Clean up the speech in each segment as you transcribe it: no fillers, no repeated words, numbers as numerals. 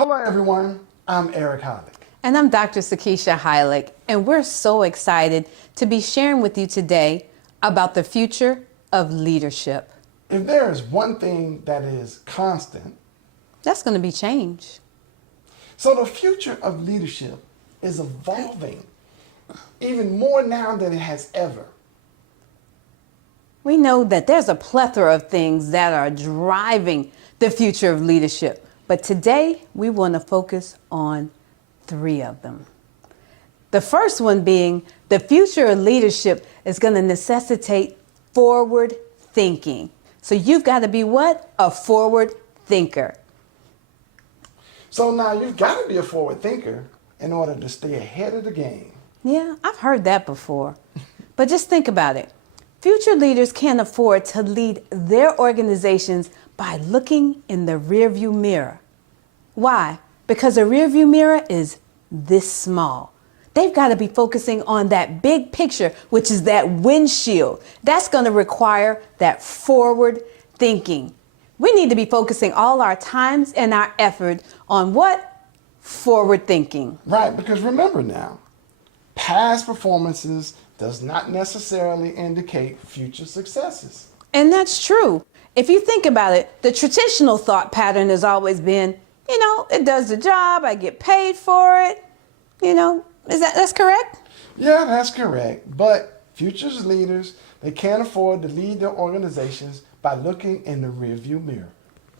Hello everyone, I'm Eric Hollick. And I'm Dr. Sakisha Heilig, and we're so excited to be sharing with you today about the future of leadership. If there is one thing that is constant, that's going to be change. So the future of leadership is evolving even more now than it has ever. We know that there's a plethora of things that are driving the future of leadership, but today we want to focus on 3 of them. The first one being the future of leadership is going to necessitate forward thinking. So you've got to be what? A forward thinker. So now you've got to be a forward thinker in order to stay ahead of the game. Yeah, I've heard that before. But just think about it. Future leaders can't afford to lead their organizations by looking in the rearview mirror. Why? Because a rearview mirror is this small. They've got to be focusing on that big picture, which is that windshield. That's going to require that forward thinking. We need to be focusing all our times and our effort on what? Forward thinking. Right, because remember now, past performances does not necessarily indicate future successes. And that's true. If you think about it, the traditional thought pattern has always been, it does the job, I get paid for it. That's correct? Yeah, that's correct. But future leaders, they can't afford to lead their organizations by looking in the rearview mirror.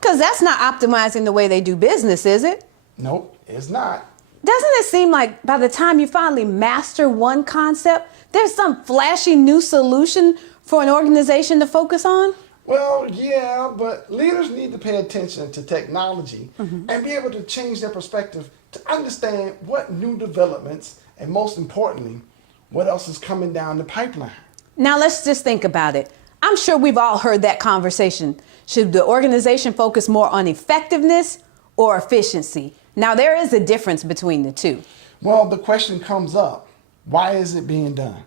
Because that's not optimizing the way they do business, is it? Nope, it's not. Doesn't it seem like by the time you finally master one concept, there's some flashy new solution for an organization to focus on? Well, yeah, but leaders need to pay attention to technology and be able to change their perspective to understand what new developments and, most importantly, what else is coming down the pipeline. Now, let's just think about it. I'm sure we've all heard that conversation. Should the organization focus more on effectiveness or efficiency? Now, there is a difference between the two. Well, the question comes up, why is it being done?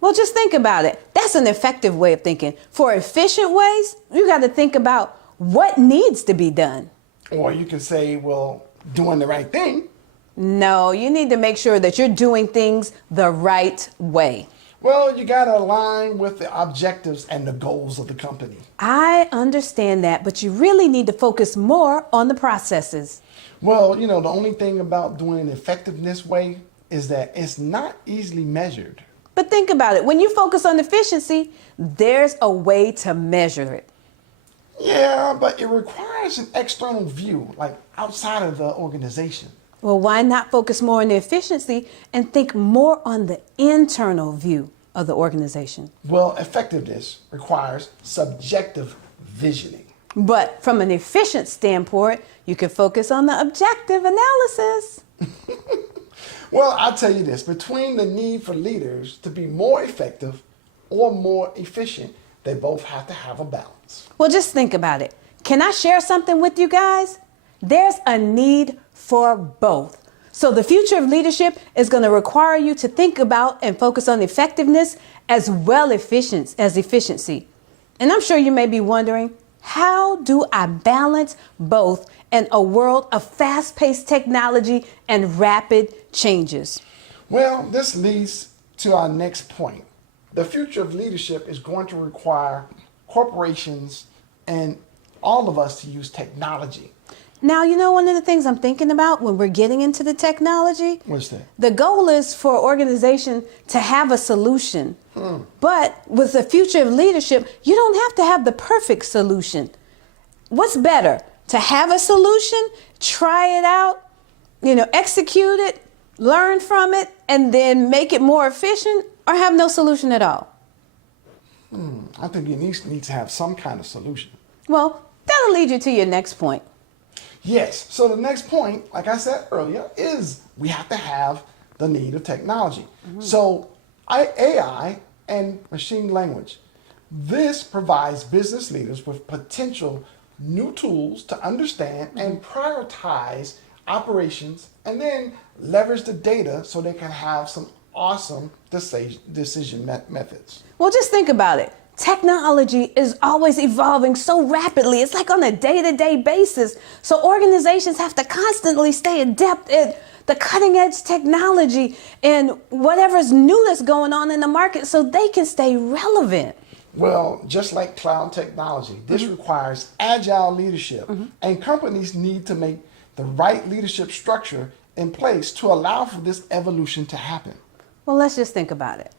Well, just think about it. That's an effective way of thinking. For efficient ways, you got to think about what needs to be done. Or you can say, well, doing the right thing. No, you need to make sure that you're doing things the right way. Well, you got to align with the objectives and the goals of the company. I understand that, but you really need to focus more on the processes. Well, the only thing about doing an effectiveness way is that it's not easily measured. But think about it. When you focus on efficiency, there's a way to measure it. Yeah, but it requires an external view, like outside of the organization. Well, why not focus more on the efficiency and think more on the internal view of the organization? Well, effectiveness requires subjective visioning. But from an efficient standpoint, you can focus on the objective analysis. Well, I'll tell you this, between the need for leaders to be more effective or more efficient, they both have to have a balance. Well, just think about it. Can I share something with you guys? There's a need for both. So the future of leadership is going to require you to think about and focus on effectiveness as well as efficiency. And I'm sure you may be wondering, how do I balance both in a world of fast-paced technology and rapid changes? Well, this leads to our next point. The future of leadership is going to require corporations and all of us to use technology. Now, one of the things I'm thinking about when we're getting into the technology, what's that? The goal is for an organization to have a solution. But with the future of leadership, you don't have to have the perfect solution. What's better? To have a solution, try it out, execute it, learn from it, and then make it more efficient, or have no solution at all? I think you need to have some kind of solution. Well, that'll lead you to your next point. Yes. So the next point, like I said earlier, is we have to have the need of technology. So AI and machine language. This provides business leaders with potential new tools to understand and prioritize operations and then leverage the data so they can have some awesome decision methods. Well, just think about it. Technology is always evolving so rapidly. It's like on a day-to-day basis. So organizations have to constantly stay adept at the cutting edge technology and whatever's new that's going on in the market so they can stay relevant. Well, just like cloud technology, this requires agile leadership, and companies need to make the right leadership structure in place to allow for this evolution to happen. Well, let's just think about it.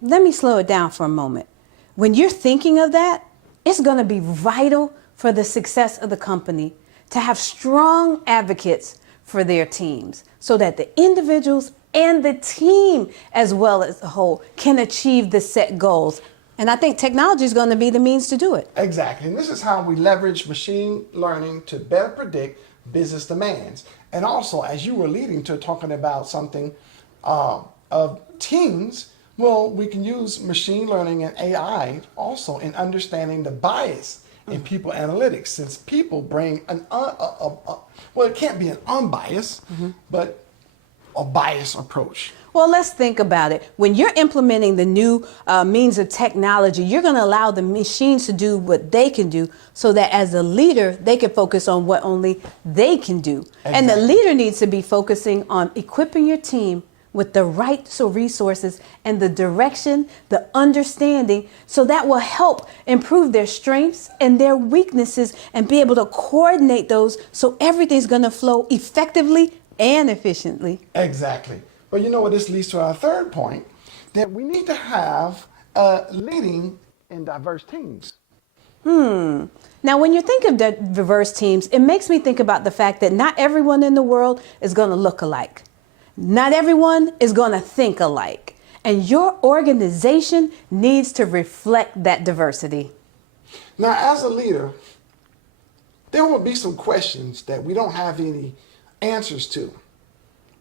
Let me slow it down for a moment. When you're thinking of that, it's going to be vital for the success of the company to have strong advocates for their teams so that the individuals and the team as well as the whole can achieve the set goals. And I think technology is going to be the means to do it. Exactly. And this is how we leverage machine learning to better predict business demands. And also, as you were leading to talking about something of teams, well, we can use machine learning and AI also in understanding the bias in people analytics, since people bring well, it can't be an unbiased, but a biased approach. Well, let's think about it. When you're implementing the new means of technology, you're going to allow the machines to do what they can do so that as a leader, they can focus on what only they can do. Exactly. And the leader needs to be focusing on equipping your team with the right resources and the direction, the understanding, so that will help improve their strengths and their weaknesses and be able to coordinate those so everything's going to flow effectively and efficiently. Exactly. But you know what, this leads to our third point, that we need to have leading in diverse teams. Now, when you think of diverse teams, it makes me think about the fact that not everyone in the world is going to look alike. Not everyone is going to think alike. And your organization needs to reflect that diversity. Now, as a leader, there will be some questions that we don't have any answers to.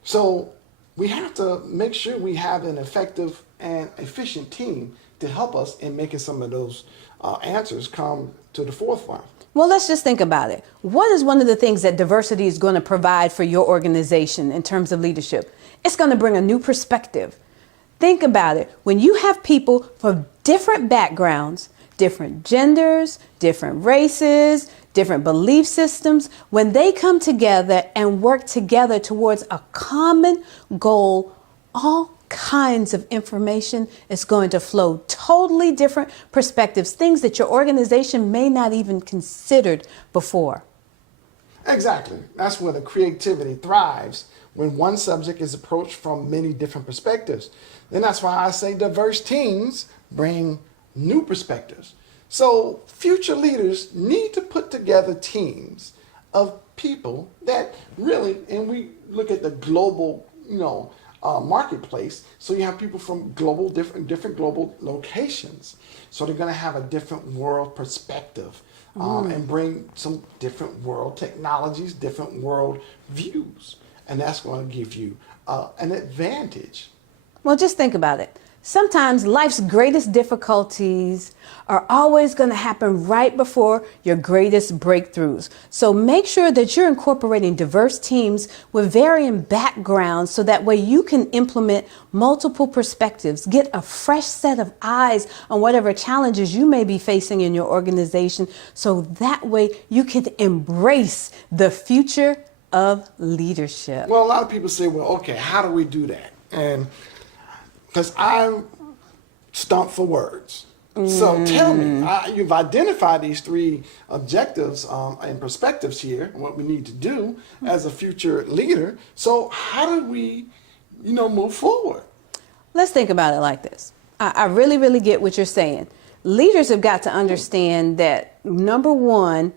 So we have to make sure we have an effective and efficient team to help us in making some of those answers come to the forefront. Well, let's just think about it. What is one of the things that diversity is going to provide for your organization in terms of leadership? It's going to bring a new perspective. Think about it. When you have people from different backgrounds, different genders, different races, different belief systems, when they come together and work together towards a common goal, all kinds of information is going to flow. Totally different perspectives, things that your organization may not even considered before. Exactly. That's where the creativity thrives, when one subject is approached from many different perspectives. Then that's why I say diverse teams bring new perspectives. So future leaders need to put together teams of people that really, and we look at the global, marketplace. So you have people from different global locations. So they're going to have a different world perspective and bring some different world technologies, different world views. And that's going to give you an advantage. Well, just think about it. Sometimes life's greatest difficulties are always going to happen right before your greatest breakthroughs. So make sure that you're incorporating diverse teams with varying backgrounds so that way you can implement multiple perspectives, get a fresh set of eyes on whatever challenges you may be facing in your organization. So that way you can embrace the future of leadership. Well, a lot of people say, well, okay, how do we do that? And because I'm stumped for words. So tell me, you've identified these three objectives and perspectives here, what we need to do as a future leader. So how do we, move forward? Let's think about it like this. I really, really get what you're saying. Leaders have got to understand that, number one,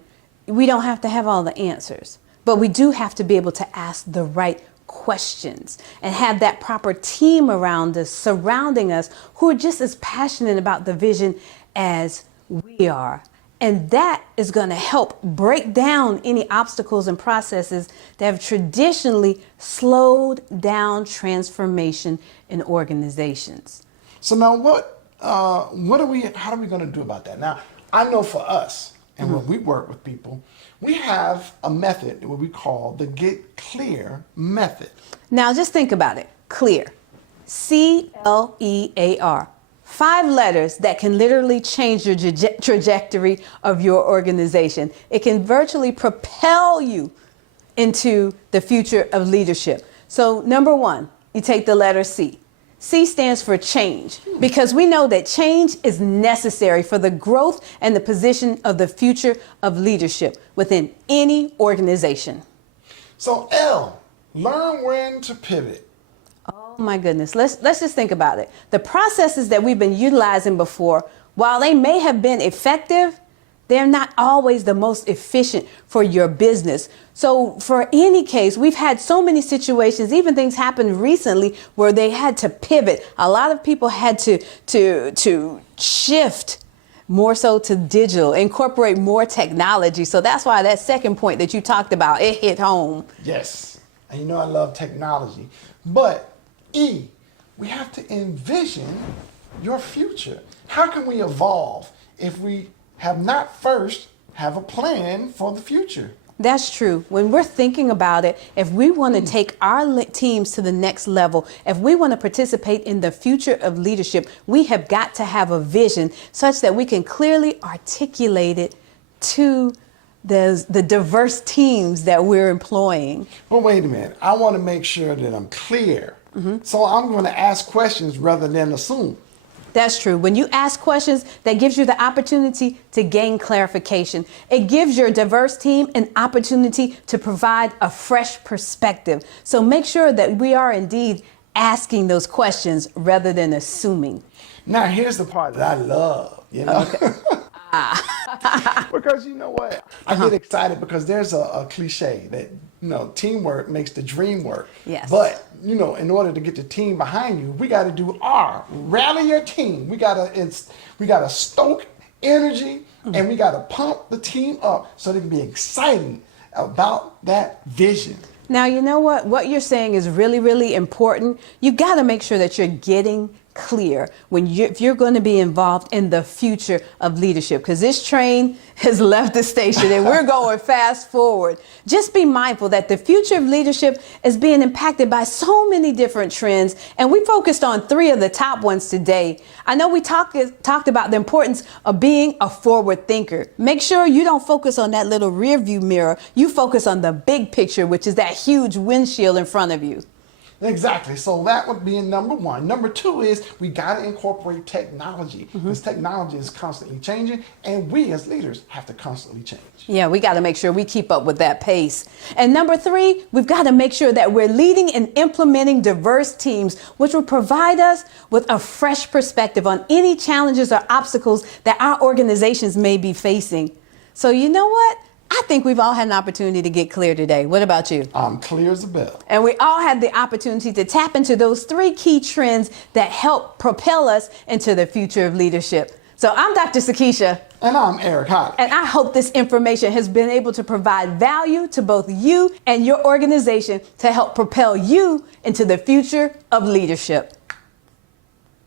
we don't have to have all the answers, but we do have to be able to ask the right questions and have that proper team around us, surrounding us, who are just as passionate about the vision as we are. And that is going to help break down any obstacles and processes that have traditionally slowed down transformation in organizations. So now how are we going to do about that? Now, I know for us, and when we work with people, we have a method, what we call the Get Clear method. Now, just think about it. Clear. CLEAR. 5 letters that can literally change your trajectory of your organization. It can virtually propel you into the future of leadership. So number 1, you take the letter C. C stands for change, because we know that change is necessary for the growth and the position of the future of leadership within any organization. So L, learn when to pivot. Oh my goodness. Let's just think about it. The processes that we've been utilizing before, while they may have been effective, they're not always the most efficient for your business. So for any case, we've had so many situations, even things happened recently where they had to pivot. A lot of people had to shift more so to digital, incorporate more technology. So that's why that second point that you talked about, it hit home. Yes. And you know I love technology. But E, we have to envision your future. How can we evolve if we have not first have a plan for the future? That's true. When we're thinking about it, if we want to take our teams to the next level, if we want to participate in the future of leadership, we have got to have a vision such that we can clearly articulate it to the diverse teams that we're employing. Well, wait a minute. I want to make sure that I'm clear. So I'm going to ask questions rather than assume. That's true. When you ask questions, that gives you the opportunity to gain clarification. It gives your diverse team an opportunity to provide a fresh perspective. So make sure that we are indeed asking those questions rather than assuming. Now, here's the part that I love, you know. Okay. Because you know what? I get excited because there's a cliche that, you know, teamwork makes the dream work. Yes. But, you know, in order to get the team behind you, we got to do R. Rally your team. We got to stoke energy and we got to pump the team up so they can be excited about that vision. Now, you know what? What you're saying is really, really important. You got to make sure that you're getting clear if you're going to be involved in the future of leadership, because this train has left the station and we're going fast forward. Just be mindful that the future of leadership is being impacted by so many different trends, and we focused on 3 of the top ones today. I know we talked about the importance of being a forward thinker. Make sure you don't focus on that little rear view mirror. You focus on the big picture, which is that huge windshield in front of you. Exactly. So that would be number 1. Number 2 is we got to incorporate technology, because technology is constantly changing and we as leaders have to constantly change. Yeah, we got to make sure we keep up with that pace. And number 3, we've got to make sure that we're leading and implementing diverse teams, which will provide us with a fresh perspective on any challenges or obstacles that our organizations may be facing. So you know what? I think we've all had an opportunity to get clear today. What about you? I'm clear as a bell. And we all had the opportunity to tap into those 3 key trends that help propel us into the future of leadership. So I'm Dr. Sakisha. And I'm Eric Holly. And I hope this information has been able to provide value to both you and your organization to help propel you into the future of leadership.